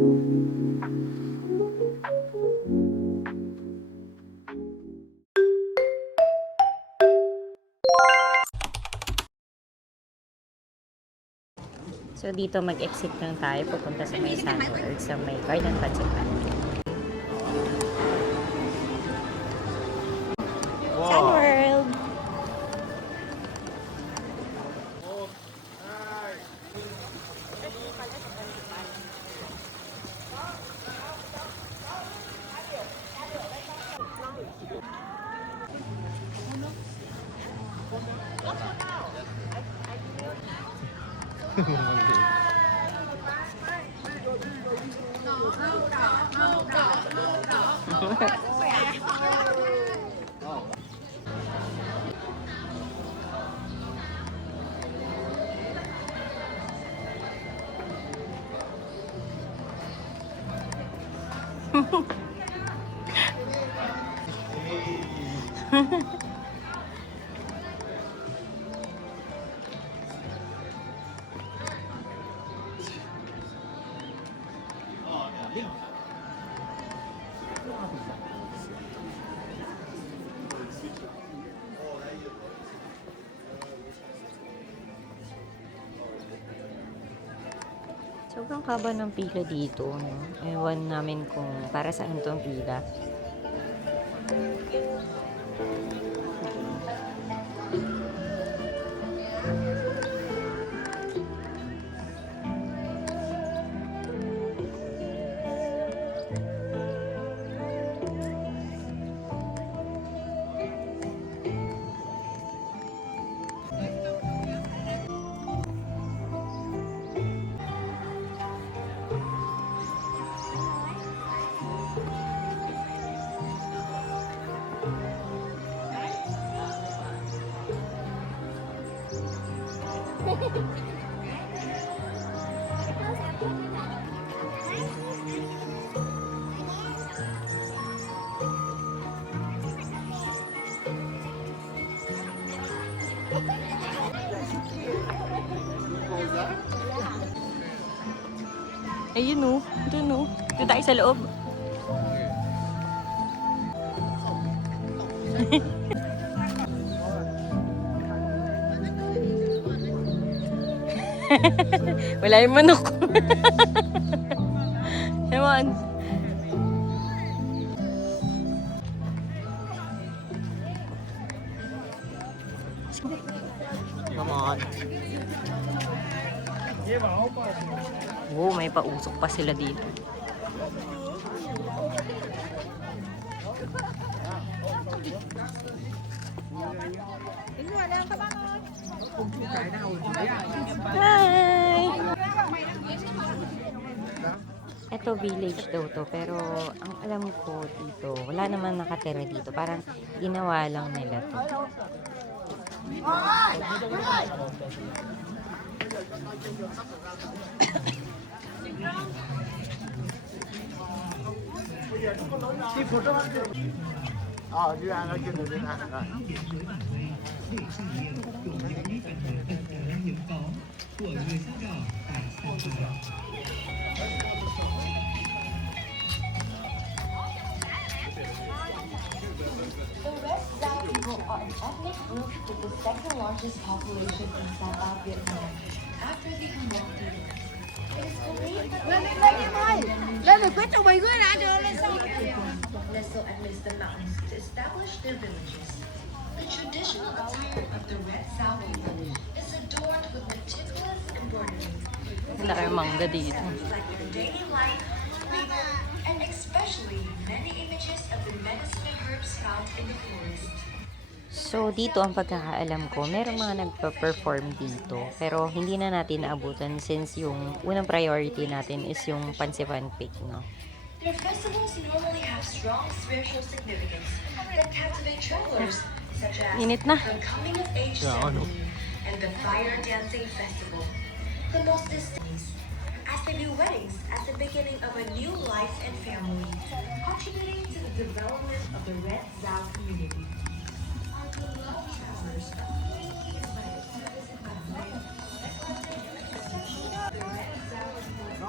So, dito mag-exit lang tayo pupunta sa may Sun World, sa may Garden Pacific. Wow. Sun World! Sobrang haba ng pila dito, no? Ewan namin kung para saan tong pila. Ayun o, dun o. Doon tayo sa loob. Wala yung manok. Ewan. Come on. Oh, may pausok pa sila dito. Hi! Ito village daw to, pero ang alam ko dito, wala naman nakatira dito. Parang ginawa lang nila to. The Red Dao people are an ethnic group with the second largest population in South Vietnam, after the Hanoi. It is believed that Lên em ơi, lên rồi quét cho mày cứ đã đưa lên xong. nestle amidst the mountains to establish their villages. The traditional attire of the Red Dao people is adorned with meticulous embroidery. Laki ng mangga dito. Reflect their daily life, labor, and especially many images of the medicinal herbs found in the forest. So, dito ang pagkakaalam ko, merong mga nagpa-perform dito. Pero, hindi na natin naabutan since yung unang priority natin is yung Pansipan Peak, no? Their festivals normally have strong spiritual significance that captivate travelers, such as Init na. the Coming of Age ceremony and the Fire Dancing Festival. The most distinct as they view weddings as the beginning of a new life and family, contributing to the development of the Red Dao community.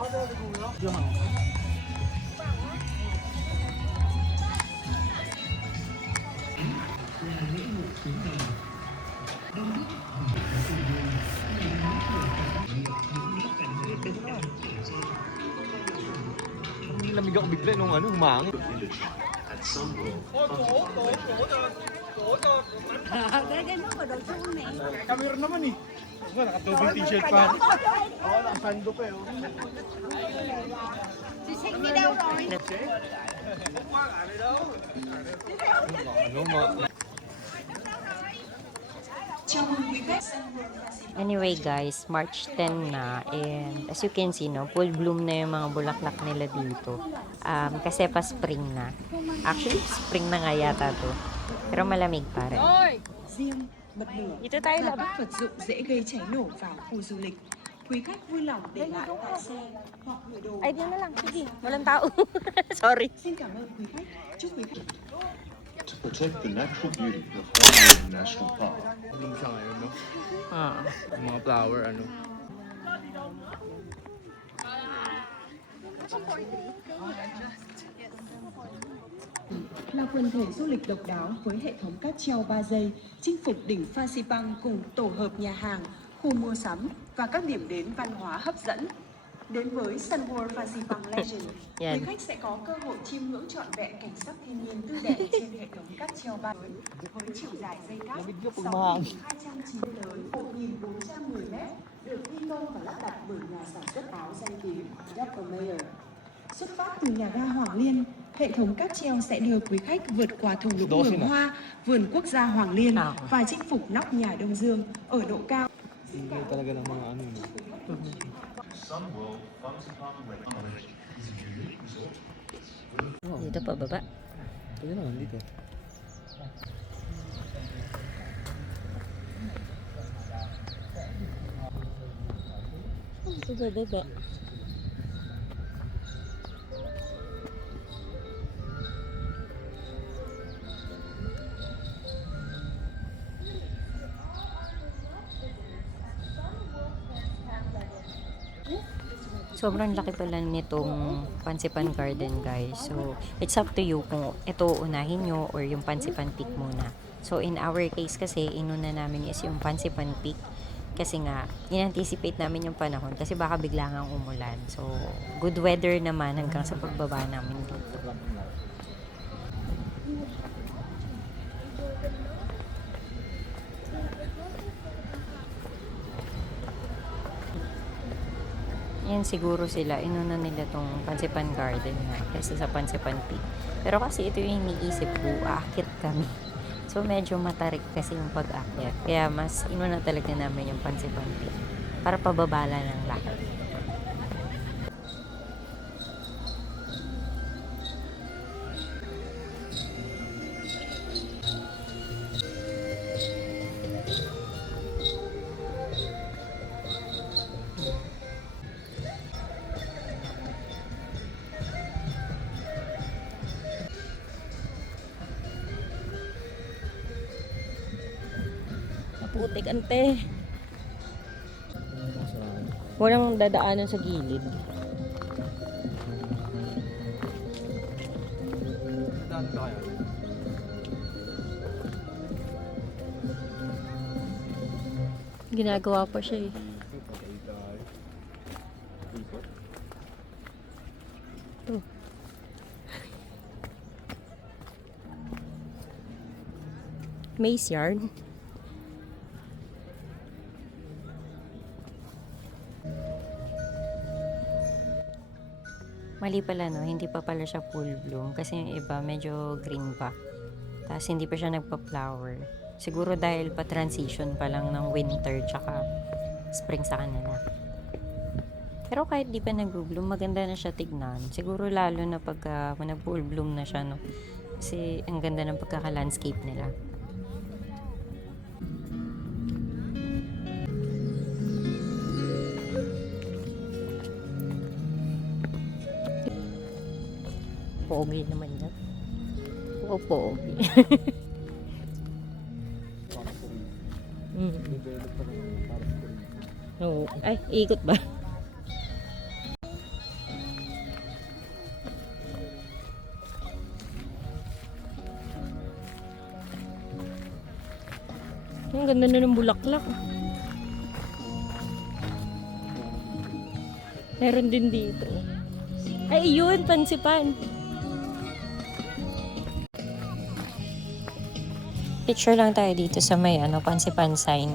Lamig ako bigla nung ano, humangin. Ganyan mo, daw siya ume. Camera naman eh. Wala, naka-double t-shirt pa. Oo, nakasando pa eh. Sisig ni daw, Roy. Ano, ma... Anyway guys, March 10 na and as you can see, no, full bloom na yung mga bulaklak nila dito. Kasi pa spring na. Actually, spring na nga yata to. Pero malamig pa rin. Riêng bật lửa Dito tayo và labas. các vật dụng dễ gây cháy nổ vào khu du lịch. Quý khách vui lòng để lại tại xe hoặc gửi đồ. Ay, di na lang. Sige, walang tao. Sorry. Xin cảm ơn quý khách. Chúc quý khách To protect the natural beauty of Hollywood National Park. Bloom siya ngayon, no? Ah. Yung mga flower, ano. là quần thể du lịch độc đáo với hệ thống cáp treo 3 giây, chinh phục đỉnh Phan Xipang cùng tổ hợp nhà hàng, khu mua sắm và các điểm đến văn hóa hấp dẫn. Đến với Sun World Phan Xipang Legend, Yan. quý khách sẽ có cơ hội chiêm ngưỡng trọn vẹn cảnh sắc thiên nhiên tươi đẹp trên hệ thống cáp treo 3 giây với chiều dài dây cáp 6.290 tới 1.410 m, được thi công và lắp đặt bởi nhà sản xuất áo danh tiếng Dr. Mayer. Xuất phát từ nhà ga Hoàng Liên, hệ thống cáp treo sẽ đưa quý khách vượt qua thung lũng Vườn Hoa, vườn quốc gia Hoàng Liên và chinh phục nóc nhà Đông Dương ở độ cao. Hindi talaga ng mga ano, no? Sun World Fancy Park College is a unique resort. Dito pa baba. Pwede naman dito. Dito pa baba. Sobrang laki pala nitong Pansipan Garden, guys. So, it's up to you kung ito unahin nyo or yung Pansipan Peak muna. So, in our case kasi, inuna namin is yung Pansipan Peak. Kasi nga, in-anticipate namin yung panahon kasi baka bigla ngang umulan. So, good weather naman hanggang sa pagbaba namin dito. Yan siguro sila, inuna nila tong Pansipan Garden nga kaysa sa Pansipan Peak. Pero kasi ito yung iniisip ko, aakit kami. So medyo matarik kasi yung pag-akyat. Kaya mas inuna talaga namin yung Pansipan Peak para pababala ng lahat. Putik ante. Walang dadaanan sa gilid. Daan ba kaya? Ginagawa pa siya eh. Ito. Maze yard. Mali pala no, hindi pa pala siya full bloom kasi yung iba medyo green pa. Tapos hindi pa siya nagpa-flower. Siguro dahil pa transition pa lang ng winter tsaka spring sa kanila. Pero kahit di pa nag-bloom, maganda na siya tignan. Siguro lalo na pagka nag-full bloom na siya, no? Kasi ang ganda ng pagkaka-landscape nila. Pogi naman yan. Oo, pogi. Develop pa naman para sa Korea. Oo. Ay, ikot ba? Ang ganda na ng bulaklak. Meron din dito. Ay, yun, pansipan. Picture lang tayo dito sa may pansipan sign.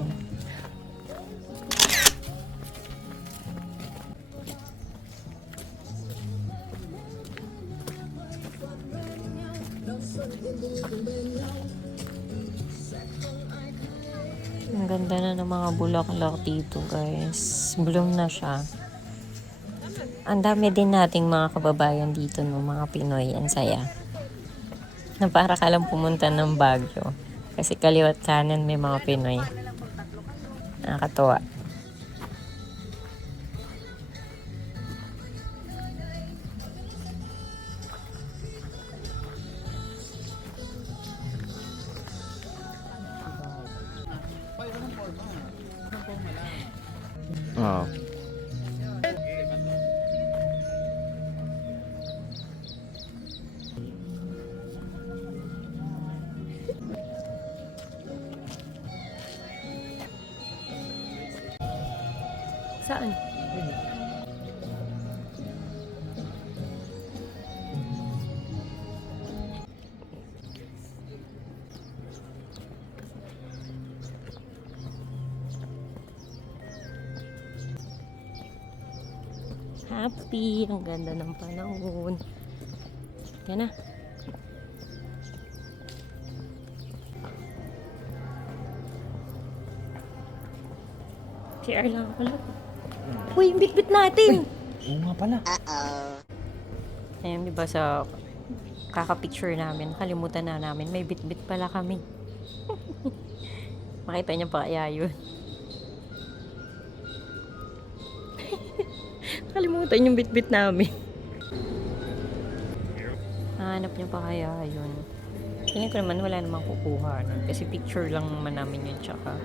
Ang ganda na ng mga bulaklak dito, guys. Bloom na siya. Ang dami din nating mga kababayan dito, no, mga Pinoy. Ang saya. Na para ka lang pumunta ng Baguio. Kasi kaliwat kanan may mga Pinoy. Nakakatuwa. Oo. Saan? Happy. Ang ganda ng panahon. Yan na. CR lang pala. Uy, yung bitbit natin! Oo nga pala. Ayun, di ba sa kaka-picture namin, nakalimutan na namin, may bitbit pala kami. Makita niyo pa kaya yun. Nakalimutan yung bitbit namin. Nahanap niyo pa kaya yun. Tingin ko naman wala namang kukuha nun. Kasi picture lang naman namin yun tsaka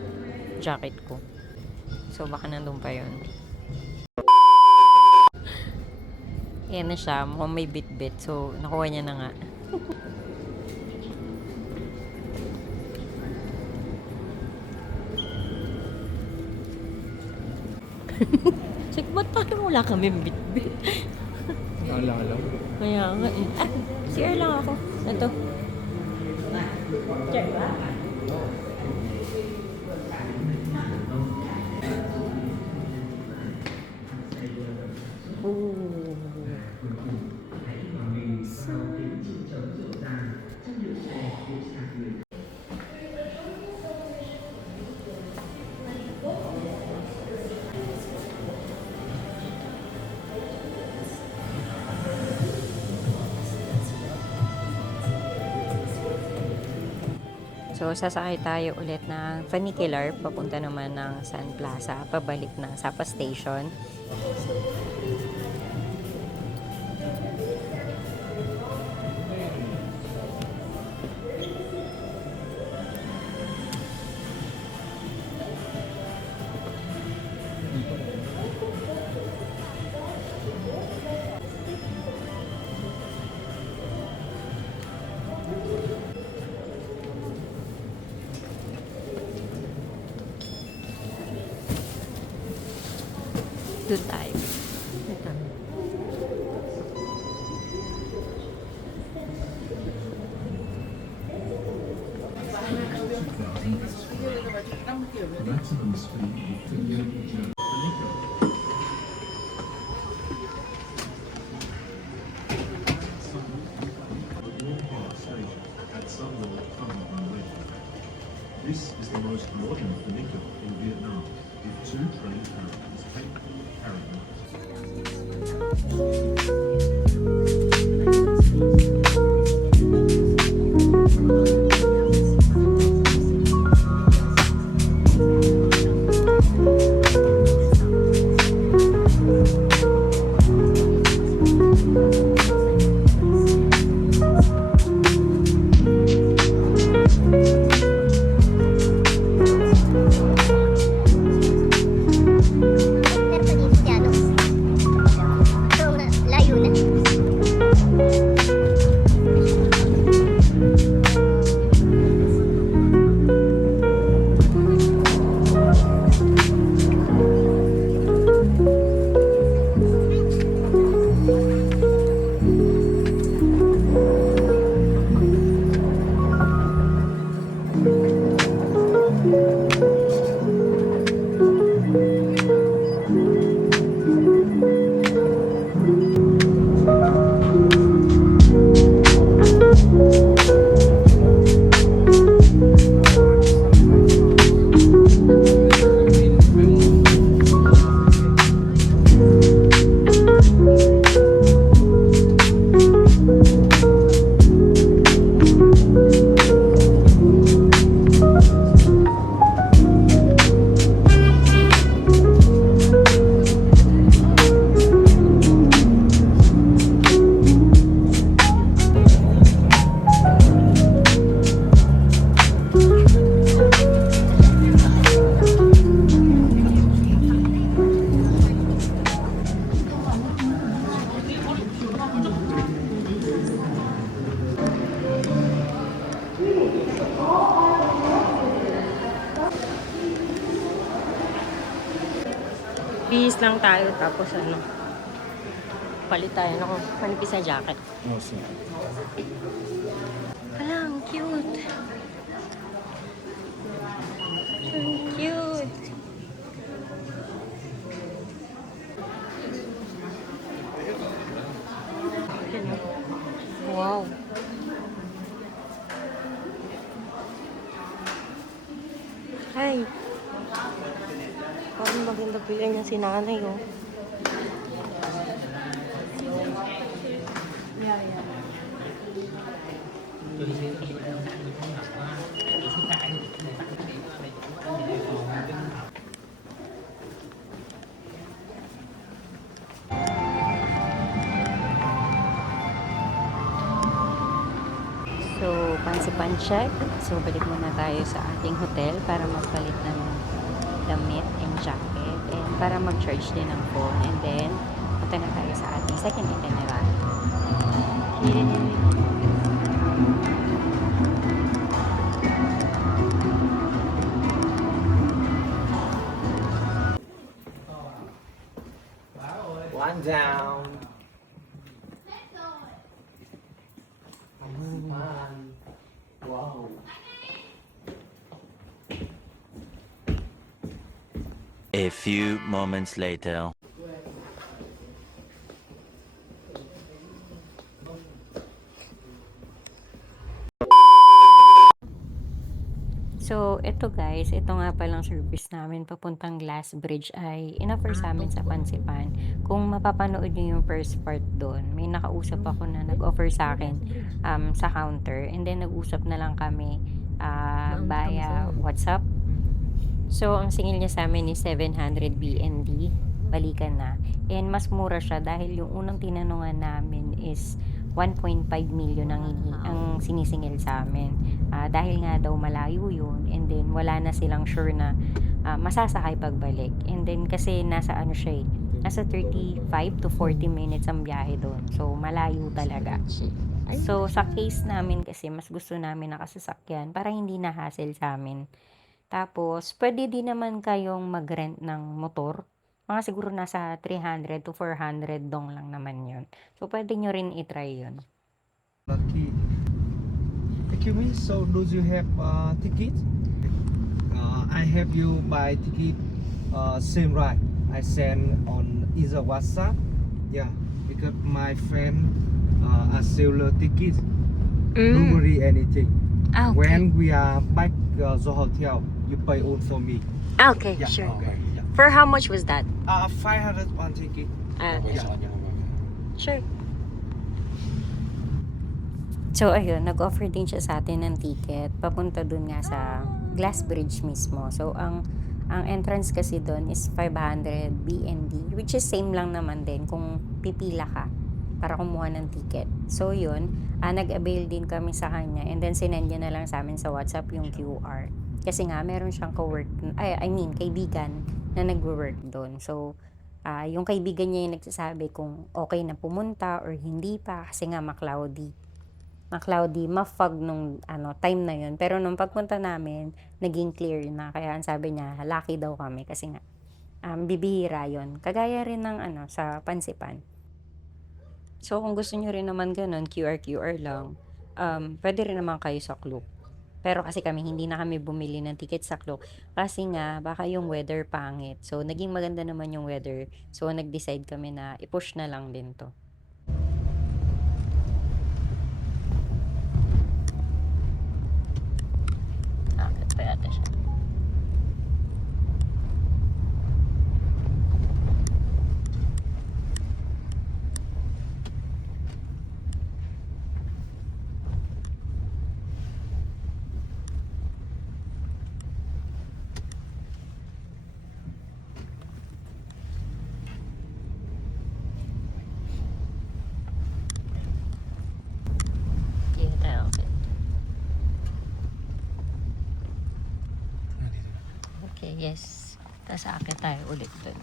jacket ko. So baka nandun pa yun. Ayan na siya. Mukhang may bit-bit. So nakuha niya na nga. Check, ba't parang wala kami bit-bit? Naalala. Kaya nga eh. Ah, CR lang ako. Ito. Check ba? So, sasakay tayo ulit ng funicular papunta naman ng Sun Plaza, pabalik ng Sapa Station. Doon tayo. Ito. Maximum speed to Funicular Station at Sunwell Tunnel Way. This is the most modern funicular in Vietnam, with 2 train carriages capable of carrying lang tayo, tapos ano, palit tayo ng manipis na jacket. Oh, so. Hala, ang cute. Ang cute. Wow. Hi. Parang maganda pilihan niya si nanay, oh. So, pansipan check. So, balik muna tayo sa ating hotel para magpalit ng damit and jacket and para mag-charge din ng phone. And then, punta na tayo sa ating second itinerary. One down. Wow. A few moments later. So, ito guys, ito nga palang service namin papuntang Glass Bridge ay in-offer sa amin sa Pansipan. Kung mapapanood nyo yung first part doon, may nakausap ako na nag-offer sa akin sa counter. And then, nag-usap na lang kami via WhatsApp. So, ang singil niya sa amin is 700 BND. Balikan na. And mas mura siya dahil yung unang tinanungan namin is 1.5 million ang sinisingil sa amin. Dahil nga daw malayo yun, and then wala na silang sure na masasakay pagbalik. And then kasi nasa ano siya nasa 35 to 40 minutes ang biyahe doon. So malayo talaga. So sa case namin kasi mas gusto namin nakasasakyan para hindi na hassle sa amin. Tapos pwede din naman kayong mag-rent ng motor. Mga siguro nasa 300 to 400 dong lang naman yun. So, pwede nyo rin itry yun. Lucky. Excuse me, so do you have ticket? I have you buy ticket same right. I send on either WhatsApp. Yeah, because my friend seller ticket. Don't worry anything. Okay. When we are back the hotel, you pay all for me. Okay, Yeah, sure. okay. Yeah. For how much was that? 500 one ticket. Yeah. Sure. So, ayun, nag-offer din siya sa atin ng ticket. Papunta dun nga sa Glass Bridge mismo. So, ang entrance kasi dun is 500 BND, which is same lang naman din kung pipila ka para kumuha ng ticket. So, yun, nag-avail din kami sa kanya and then sinend niya na lang sa amin sa WhatsApp yung QR. Kasi nga, meron siyang kaibigan na nagwo-work doon. So, yung kaibigan niya yung nagsasabi kung okay na pumunta or hindi pa kasi nga ma-cloudy, ma-fog nung time na yun. Pero nung pagpunta namin, naging clear na. Kaya ang sabi niya, lucky daw kami kasi nga, bibihira yun. Kagaya rin ng sa Pansipan. So, kung gusto nyo rin naman ganun, QR lang, pwede rin naman kayo sa Klook. Pero kasi hindi na kami bumili ng ticket sa Klook. Kasi nga, baka yung weather pangit. So, naging maganda naman yung weather. So, nag-decide kami na i-push na lang din to. Akit pa yata siya. Okay, yes. Tapos akit tayo ulit dun.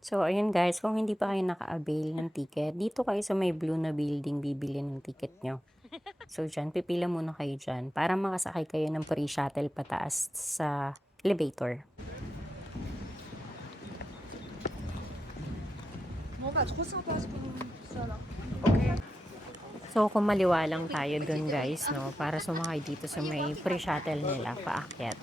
So, ayun guys, kung hindi pa kayo naka-avail ng ticket, dito kayo sa may blue na building bibili ng ticket nyo. So dyan, pipila muna kayo dyan para makasakay kayo ng free shuttle pataas sa elevator. So kung maliwa lang tayo dun guys, no, para sumakay dito sa may free shuttle nila paakyat.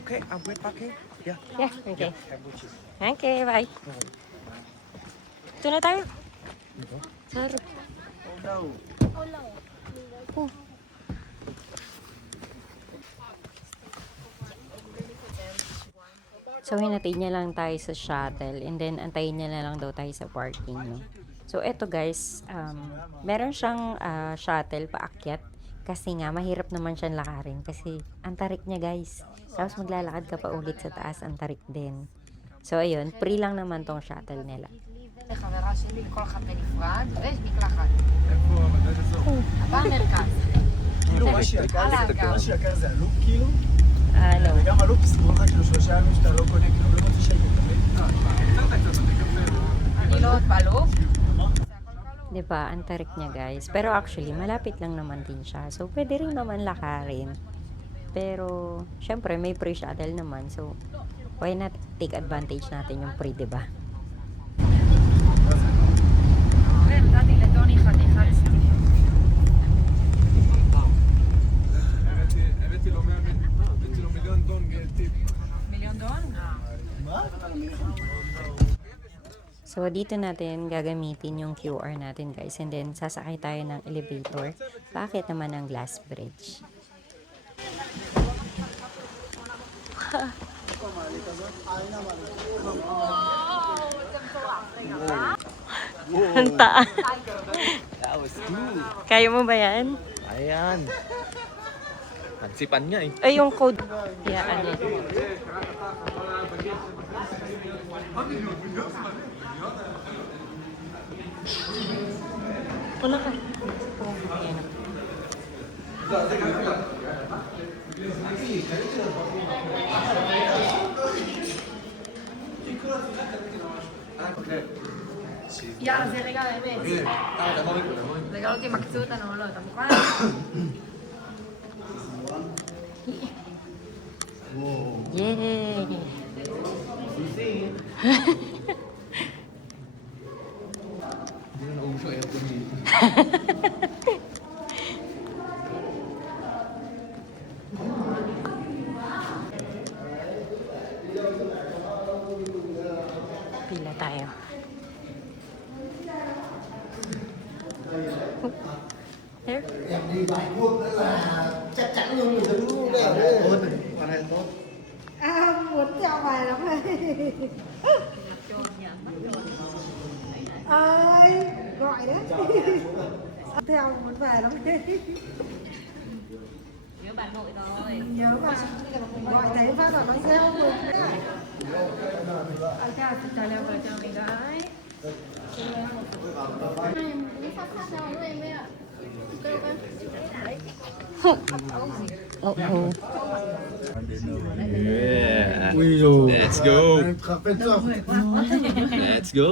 Okay, I'm wait back here. Yeah. Yeah, okay. Have which is. Okay, bye. Ito na tayo. Sorry. Oh no. So, hinatid niya lang tayo sa shuttle and then antayin niya na lang daw tayo sa parking, no? So, eto guys, meron siyang shuttle paakyat kasi nga mahirap naman siyang lakarin kasi ang tarik niya guys. Tapos maglalakad ka pa ulit sa taas, ang tarik din. So, ayun, free lang naman tong shuttle nila. לחברה שלי, כל אחד בנפרד, ויש מקלחת. הבא המרכז. כאילו מה שיקר זה הלוק כאילו, Ano? וגם הלוק סגור לך כאילו 3 ימים שאתה לא קונה כלום, לא מוצא שקל, אתה מבין? אני לא עוד בלוב. Diba, ang tarik niya guys. Pero actually, malapit lang naman din siya. So, pwede rin naman lakarin. Pero, syempre, may free shuttle naman. So, why not take advantage natin yung free, diba? נתתי לטוני חתיכת סטיק. הבאתי לו מיליון דון טיפ. מיליון דון? So, dito natin gagamitin yung QR natin guys. And then, sasakay tayo ng elevator. Bakit naman ang glass bridge? Ang taas. That was good. Kaya mo ba yan? Ayan. Nagsipan niya eh. Ay, yung code. Yeah, ano. Wala ka. Ayan. יאללה, זה רגע האמת. רגע אותי, מקצו אותנו או לא, אתה מוכן? Yay! Pila tayo. Here. Muốn theo bài lắm này. Ơi, gọi đấy. Theo muốn về lắm đấy. Nhớ bà nội rồi. Nhớ mà. Gọi thấy phát là nói theo rồi. Ở cha, trả lời vào cho mình đấy. Oh. Yeah. Let's go. Let's go.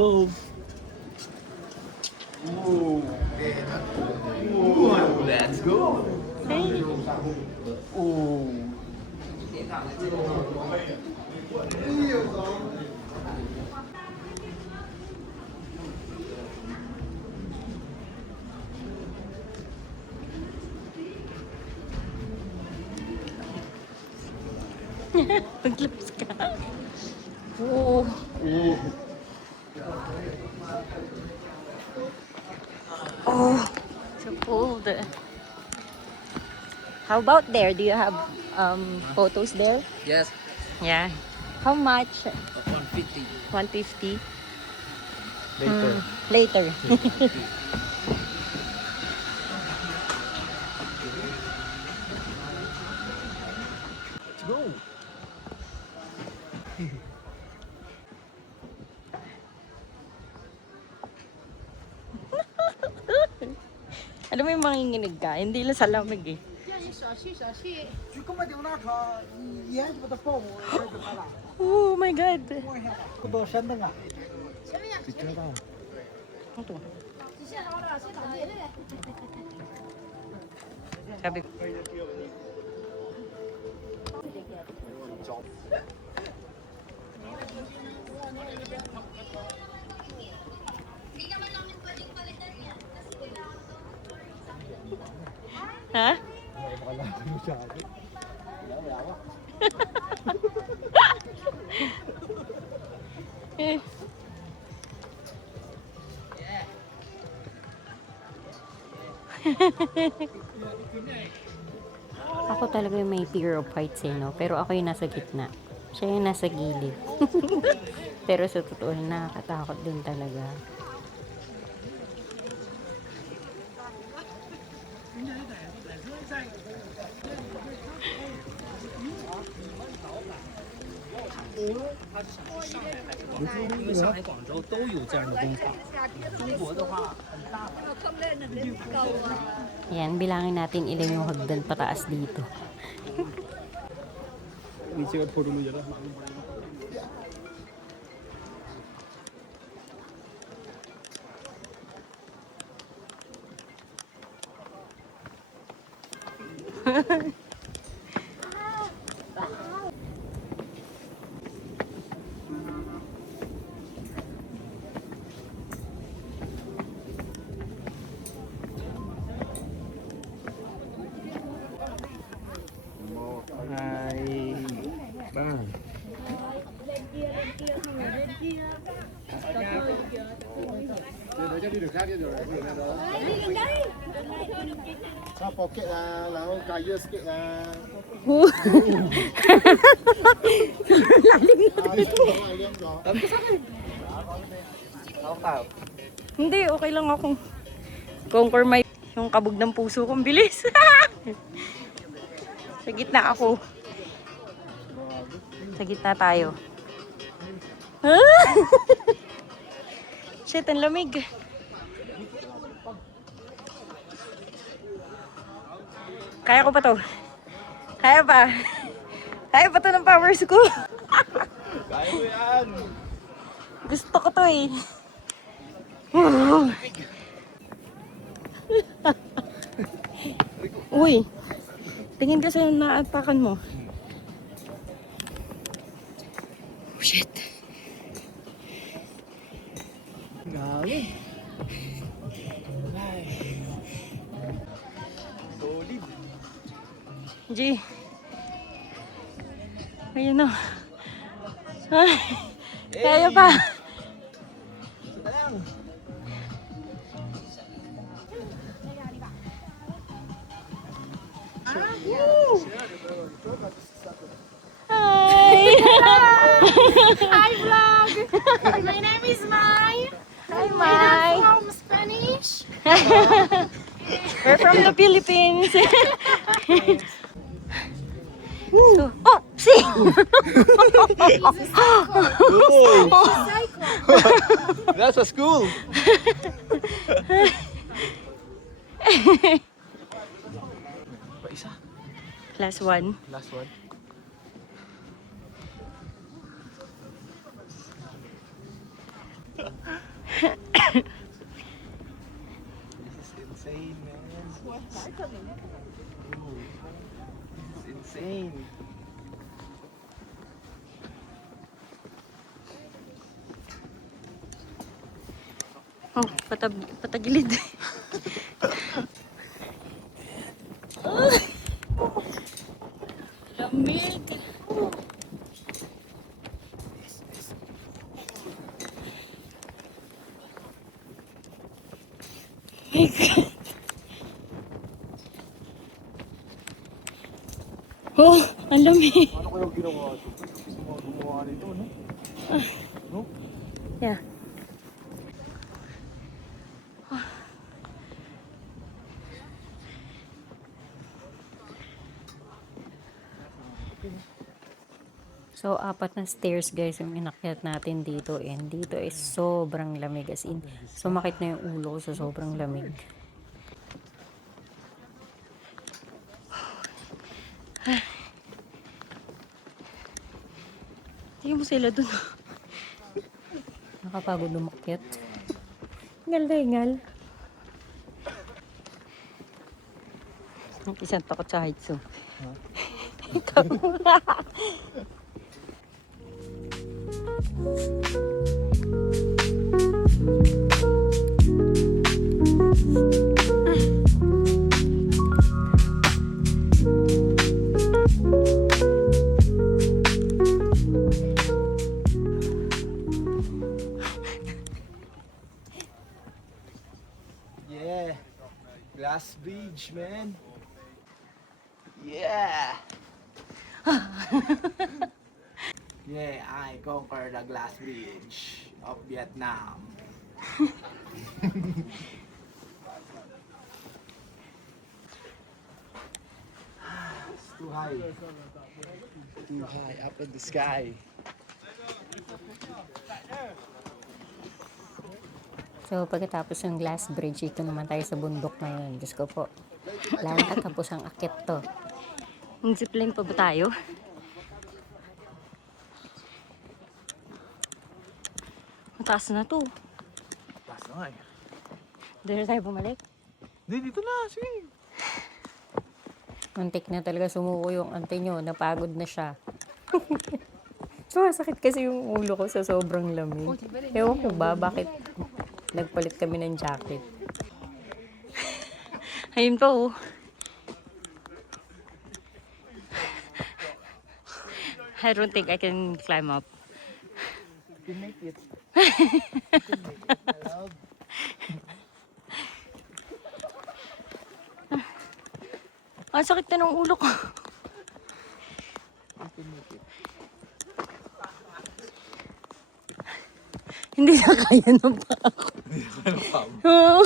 Let's go. Maglabas ka. Oo. Oh, so cold. How about there? Do you have photos there? Yes, Yeah. How much? 150. 150? Later. Later. Let's go. Alam mo yung manginginig ka? Hindi lang sa lamig eh. 就根本就拿他眼睛把他抱我，就他了， Oh my God. 不到山灯啊， Sabi ko. Ha? Ako talaga yung may fear of heights eh, no? Pero ako yung nasa gitna. Siya yung nasa gilid. Pero sa totoo, nakakatakot din talaga. Yan, bilangin natin ilan yung hagdan pataas dito. Sao pocket là cài dưa skate là Hindi, okay lang ako. Conquer my yung kabog ng puso kong bilis. Sa gitna ako. Sa gitna tayo. Shit, ang lamig. Kaya ko pa to. Kaya pa. Kaya pa to ng powers ko. Kaya mo yan. Gusto ko to eh. Uy, tingin ka sa naapakan mo. Oh, shit. Galing. Solid. G. Ayun na. Ay, kaya pa. Hi! Hi vlog! My name is Mai. Hi, Mai! From Spanish. We're from the Philippines. So, oh, see! That's a school. Pa isa. Last one. Last one. This is insane, man. What's happening? This is insane. Oh, patagilid. Lamig. My God. Oh, ang lamig. Ano kayo ginawa ito? Gusto mo gumawa nito, no? No? Yeah. So, 4 na stairs guys yung inakyat natin dito. And dito is sobrang lamig. As in, sumakit na yung ulo ko sa sobrang lamig. Tingnan mo sila dun. Nakapagod umakyat. Hingal na hingal. Isang takot sa heights. Ikaw. Yeah, glass bridge, man. Yeah. Yeah, I conquered the glass bridge of Vietnam. It's too high. Too high up in the sky. So, pagkatapos ng glass bridge, ito naman tayo sa bundok ngayon. Diyos ko po. Wala na katapos ang akit to. Ang zipline pa ba tayo? Mataas na to. Taas na nga eh. Dito tayo bumalik. Hindi, dito na. Sige. Muntik na talaga sumuko yung ante nyo. Napagod na siya. Sumasakit kasi yung ulo ko sa sobrang lamig. Ewan ko ba, bakit nagpalit kami ng jacket. Ayun pa oh. I don't think I can climb up. You can make it. Ang sakit na ng ulo ko. Hindi na kaya ng pa ako. Oo.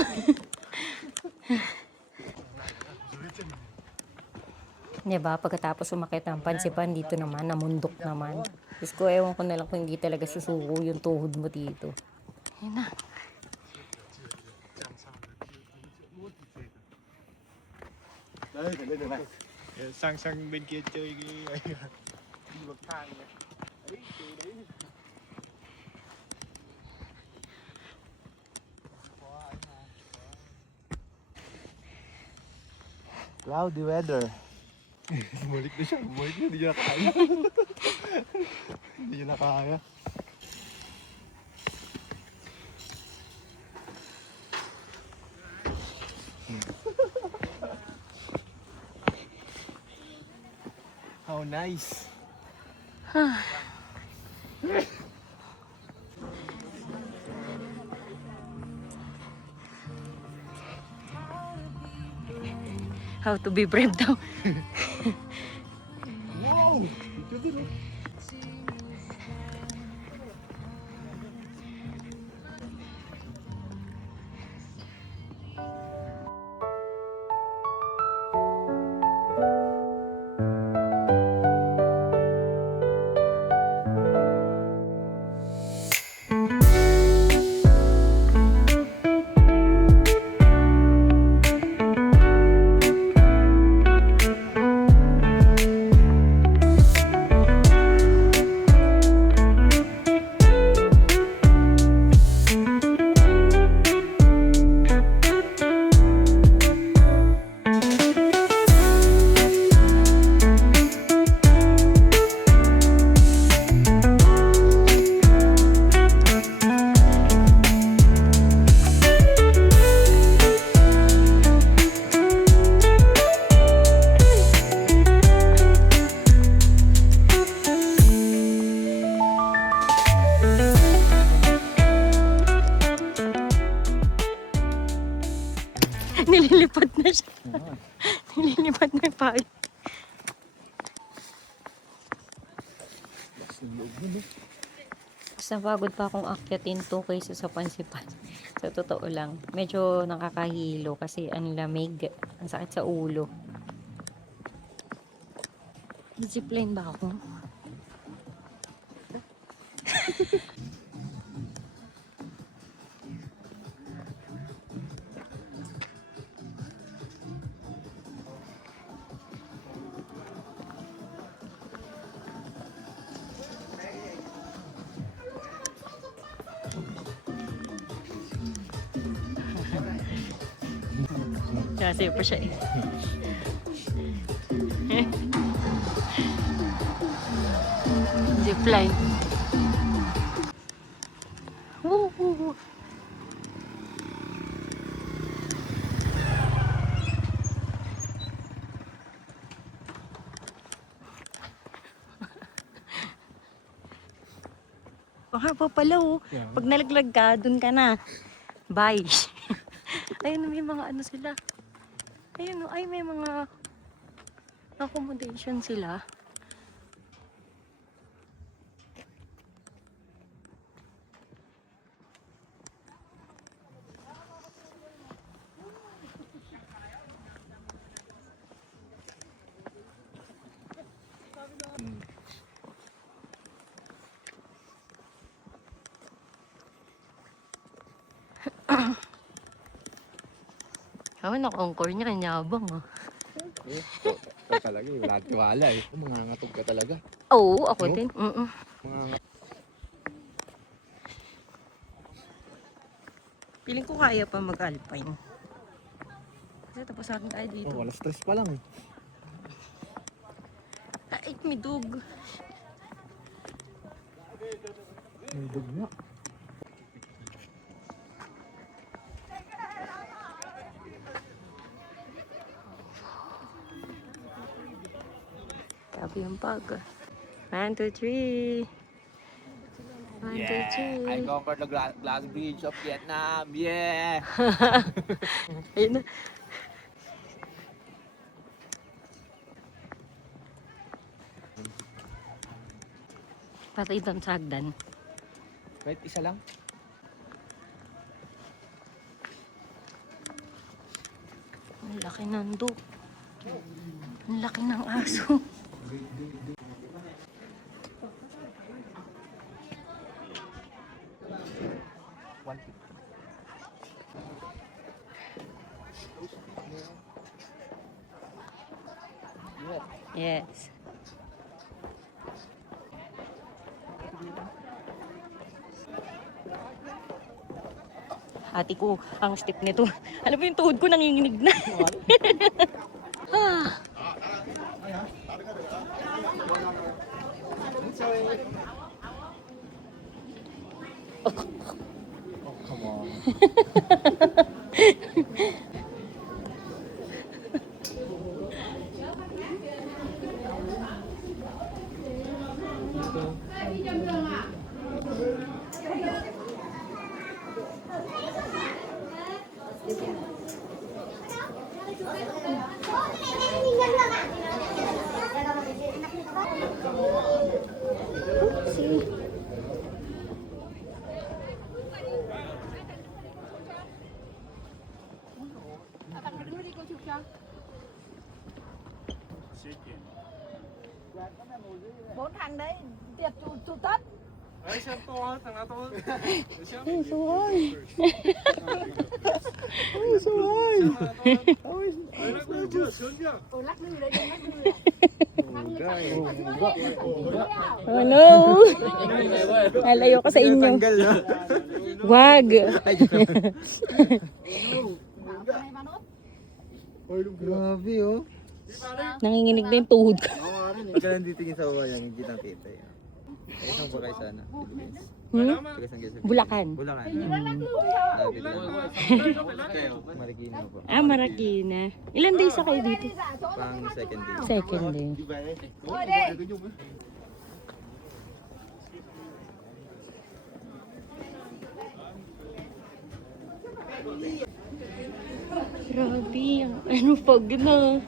Diba, pagkatapos umakit ng pansipan, dito naman, namundok naman. Diyos ko, ewan ko na lang kung hindi talaga susuko yung tuhod mo dito. Ayun na. Sang sang bên kia chơi cái bậc thang này. Cloudy weather. Bumalik na siya. Bumalik na. Hindi niya nakaya. Hindi niya nakaya. How nice. How to be brave daw. Wow! Nililipad na siya. Nililipad na yung paa. Mas napagod pa akong akyatin to kaysa sa pansipan. Sa totoo lang. Medyo nakakahilo kasi ang lamig. Ang sakit sa ulo. Zipline ba ako? Kasi pa siya eh. Zipline. Woo! Haba pala oh. Pag nalaglag ka, dun ka na. Bye. Ayun, may mga ano sila. Ayun, ay may mga accommodation sila. Kami naka-encore niya, kanyabang ah. Ito talaga eh, wala tiwala eh. Mangangatog ka talaga. Oo, ako No? din. Piling ko kaya pa mag-alpine. Kasi tapos natin tayo dito. Oh, wala stress pa lang eh. Ay, may dug. May dug nga. Grabe yung pag. 1, 2, 3. 1, 2, 3. conquered the glass bridge of Vietnam. Yeah! Ayun na. Patay doon sa hagdan. Wait, isa lang? Ang laki ng dog. Ang laki ng aso. Yes. Ate ko, ang stiff nito. Alam mo yung tuhod ko nanginginig na. Ah. Oh, come on. Bốn thằng đấy tiệc chủ tất. Ay, siya to, tanga to. Ay, suway. Ay, suway. Lắc lư đấy, đừng lắc lư. Oh no! Nalayo ko sa inyo. Wag! Grabe oh. Nanginginig na yung tuhod ko. Hindi ka lang titingin sa baba yan, hindi nakita yan. Saan pa kayo sana? Philippines? Taga saan kayo sa Bulacan. Bulacan. Lapit lang. Marikina po. Ah, Marikina. Ilan days na kayo dito? Pang second day. Second day. Grabe, ano pag na.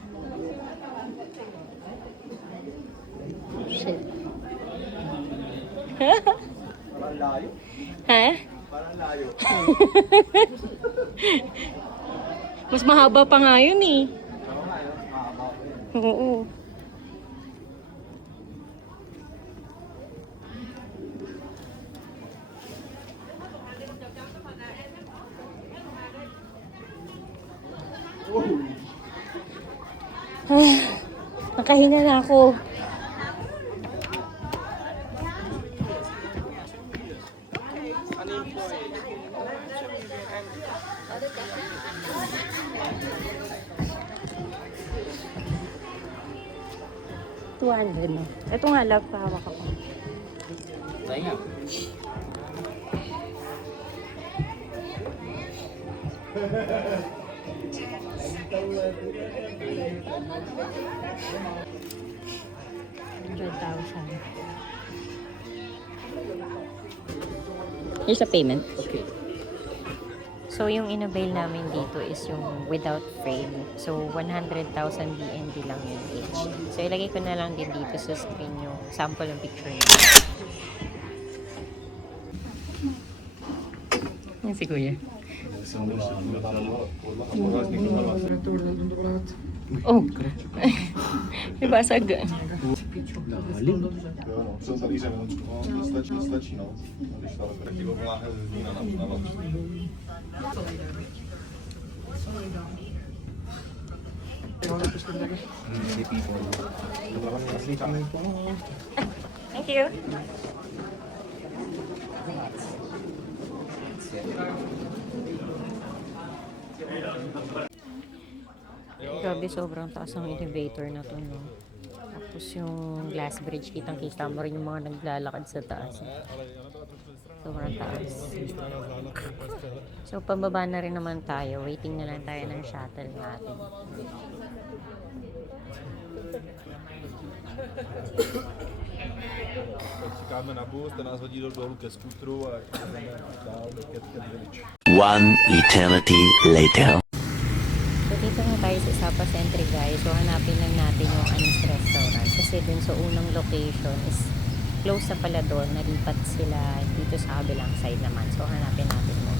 Shit. Parang layo. Ha? Parang layo. Mas mahaba pa nga yun eh. Oo nga yun, mahaba ko yun. Oo. Nakahinga na ako. 200 no? Ito nga, love, pahawak ako. Sayang. Here's a payment. Okay. So, yung inabail namin dito is yung without frame. So, 100,000 BND lang yung each. So, ilagay ko na lang din dito sa screen yung sample ng picture niya. Yan si Kuya. Oh! May basag. Lalim. Thank you. Grabe, sobrang taas ng elevator na to, no? Tapos yung glass bridge, kitang-kita mo rin yung mga naglalakad sa taas. Sobrang taas. So, pababa na rin naman tayo. Waiting na lang tayo ng shuttle natin. Čekáme na bus, ten nás hodí dolů ke skútru a jdeme dál do Cat Village. One eternity later. So, dito na tayo sa Sapa Centre, guys. So, hanapin lang natin yung Anis Restaurant. Kasi dun sa unang location is close na pala doon. Nalipat sila dito sa kabilang side naman. So, hanapin natin mo.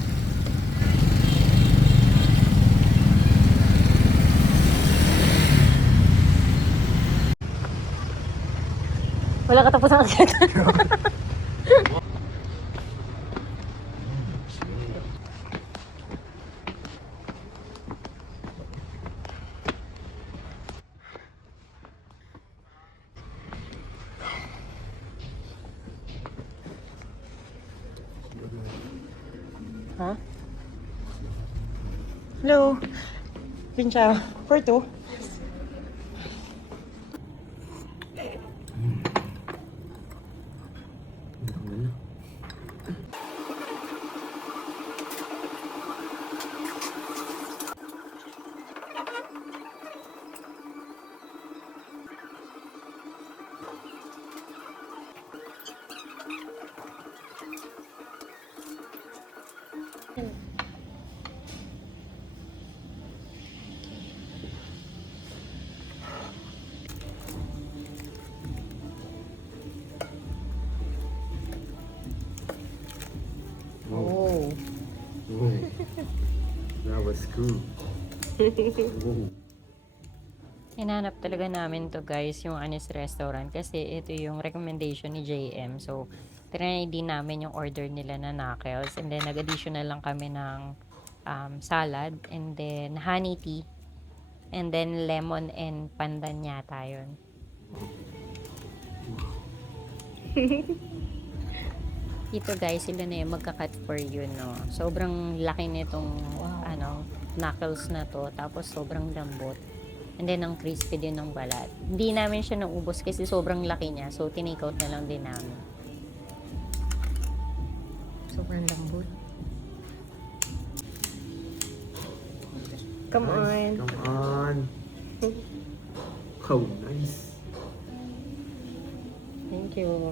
Wala ka tapos ang agad. Huh? Hello. Pincha. For two. Oh. That was cool. Hinanap talaga namin to, guys, yung Anis Restaurant kasi ito yung recommendation ni JM. So, trinay din namin yung order nila na knuckles and then nag-additional lang kami ng salad and then honey tea and then lemon and pandan yata yun. Ito, guys, sila na yung magka-cut for you, no? Sobrang laki nitong knuckles na to, tapos sobrang lambot. And then, ang crispy din ng balat. Hindi namin siya naubos kasi sobrang laki niya. So, tinake out na lang din namin. Sobrang lambot. Come on. Come on. Oh, nice. Thank you.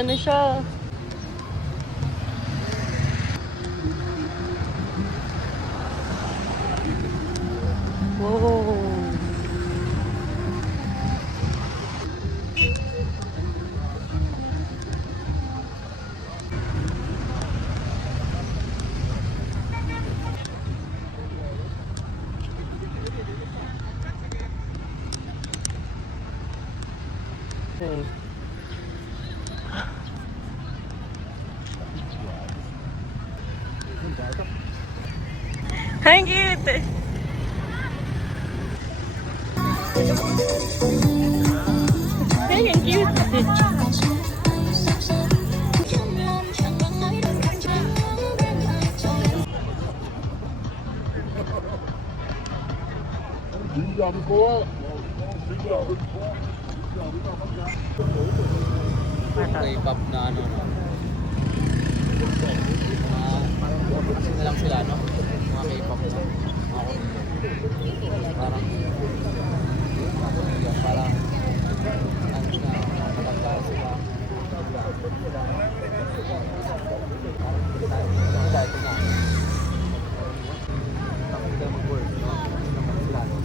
Ano siya? Wow. Ang cute! Ay, ang cute! K-pop na ano, no? Kasi na lang sila, no? Mga K-pop na. Parang, parang, ano na, matanda sila. Dahil na. Tapos sila mag-work, no? Sila, no?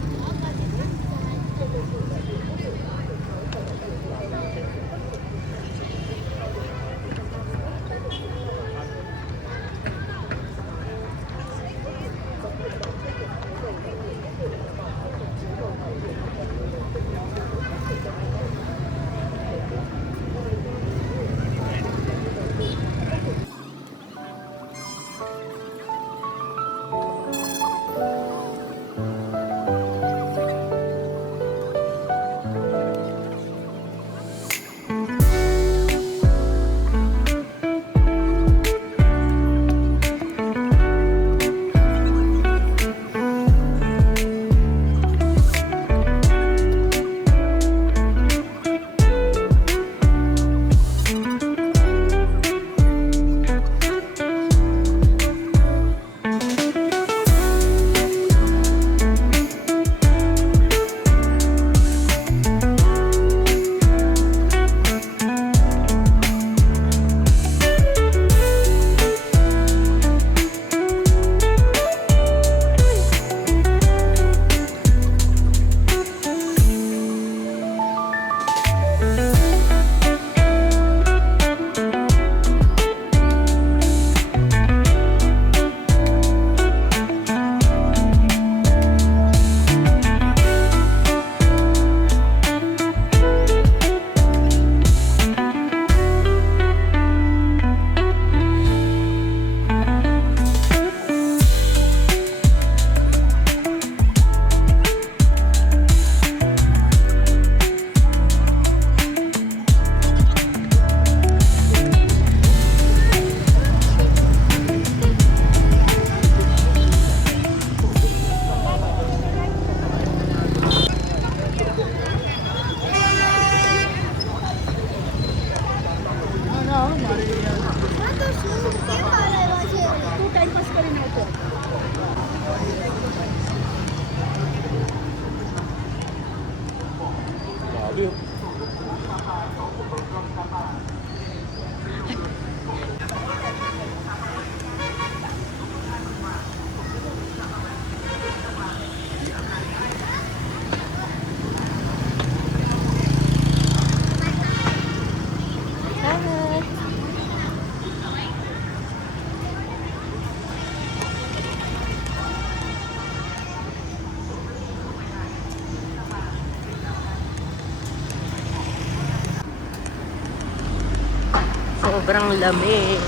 Sobrang lamig.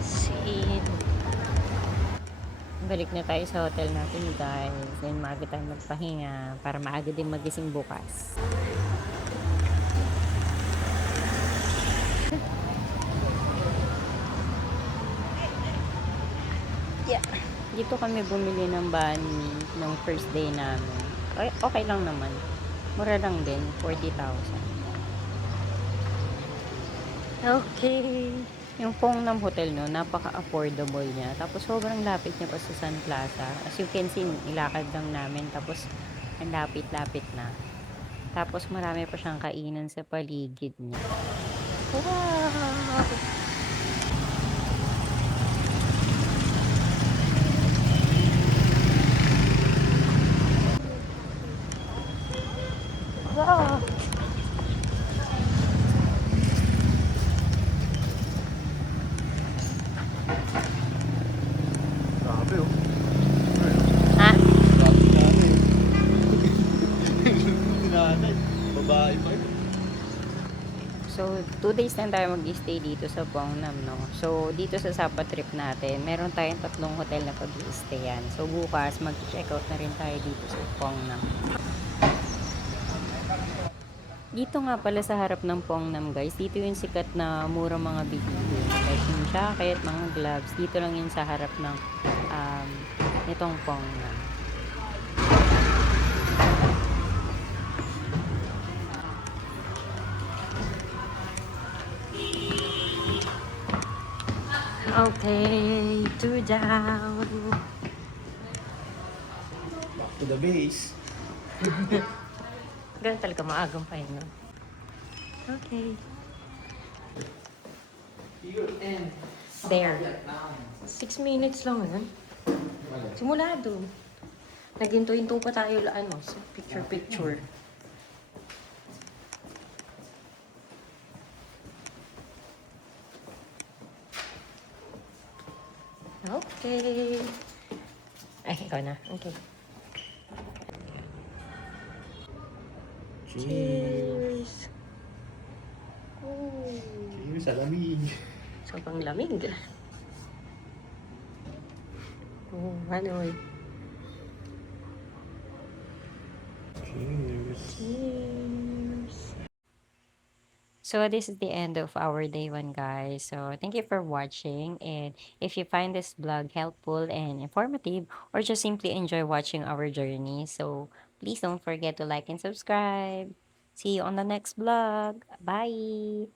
Scene. Balik na tayo sa hotel natin, guys. Then maaga tayo magpahinga para maaga din magising bukas. Yeah. Dito kami bumili ng bani ng first day namin. Okay lang naman. Mura lang din, 40,000. Okay. Yung pong ng hotel, no, napaka-affordable niya. Tapos sobrang lapit niya pa sa Sun Plaza. As you can see, ilakad lang namin. Tapos ang lapit-lapit na. Tapos marami pa siyang kainan sa paligid niya. Wow! Wow! Grabe, oh. Ha? Grabe 2 days lang tayo mag-stay dito sa Pongnam, no? So, dito sa Sapa trip natin, meron tayong 3 hotel na pag-i-stayan. So, bukas, mag-check out na rin tayo dito sa Pongnam. Dito nga pala sa harap ng Pongnam, guys, dito yung sikat na mura mga bilihin. Like yung jacket, mga gloves, dito lang yun sa harap ng itong Pongnam. Okay, 2 down. Back to the base. Ganun talaga maagang pahinga. Okay. There. 6 minutes lang yun. Simula doon. Naghinto-hinto pa tayo sa picture-picture. Okay. Ay, ikaw na. Okay. Cheers! Cheers, alamig. Sobrang lamig. Oh, ano eh. Cheers. Cheers! So, this is the end of our day 1, guys. So, thank you for watching. And if you find this vlog helpful and informative, or just simply enjoy watching our journey, so please don't forget to like and subscribe. See you on the next vlog. Bye!